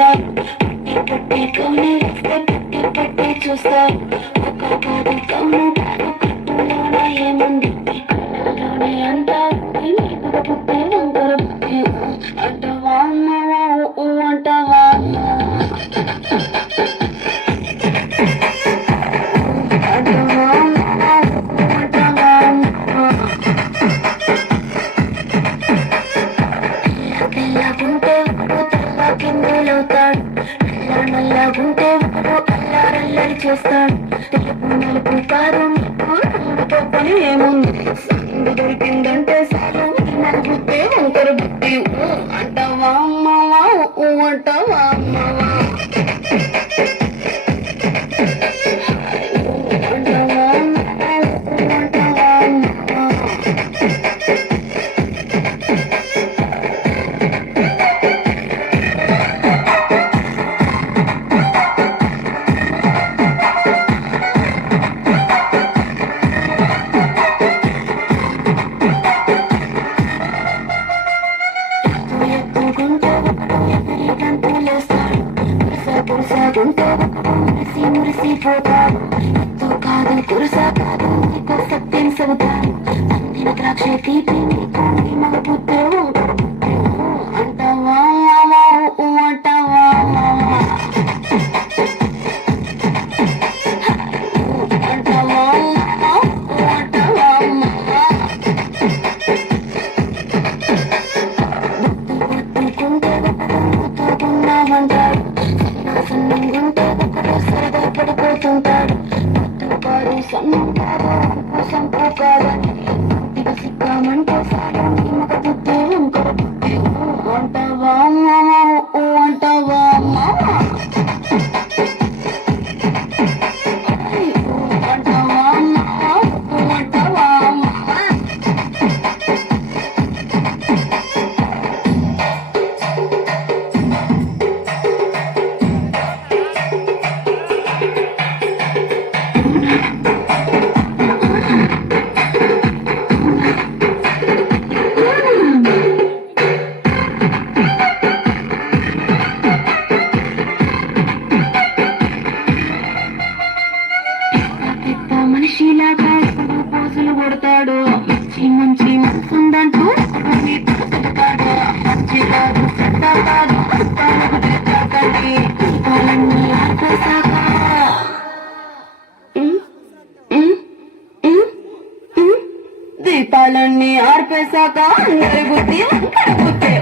చూస్తారు, పట్టి కౌని పట్టి పట్టి చూస్తారు. ఒక కాదు కౌను కట్టులోనే ఏముంది కళ్ళలోనే అంటారు. పుట్టి వంకర పుట్టి అంటవా అంటవా తెల్లగుంటే కిందలవుతాడు, నల్లగుంటే అల్లారల్లరి చేస్తాడు. తెలుపు నలుపు కాదు పని ఏముంది సందు దొరికిందంటే సారు నలుగుతే వంకర బుద్ధి అంటావా అమ్మవా అంటావా అమ్మవా మురిసిపోతాడు. కాదు కురుసా కాదు నీకు సత్యం సవుతాడు. అందిన ద్రాక్ష తీపి నీకు మగ బుద్ధి అంటావా అంటావా అంటావా అంటావా బుద్ధుకుంటాడు సన్నంగుంటే సరదా పడిపోతుంటాడు. కాదు సన్నంటారు సంపు కాదని సిక్కామంటే సాడు మగ బుద్ధి ఇంకొక బుద్ధి అంటావా అంటావా అంటావా అంటావా మనిషిలాగా పోజులు కొడతాడు. మంచి మంచి మనసుందంటూ దీపాలన్నీ ఆర్పేశాక దీపాలన్నీ ఆర్పేశాక అందరి బుద్ధి వంకర బుద్ధి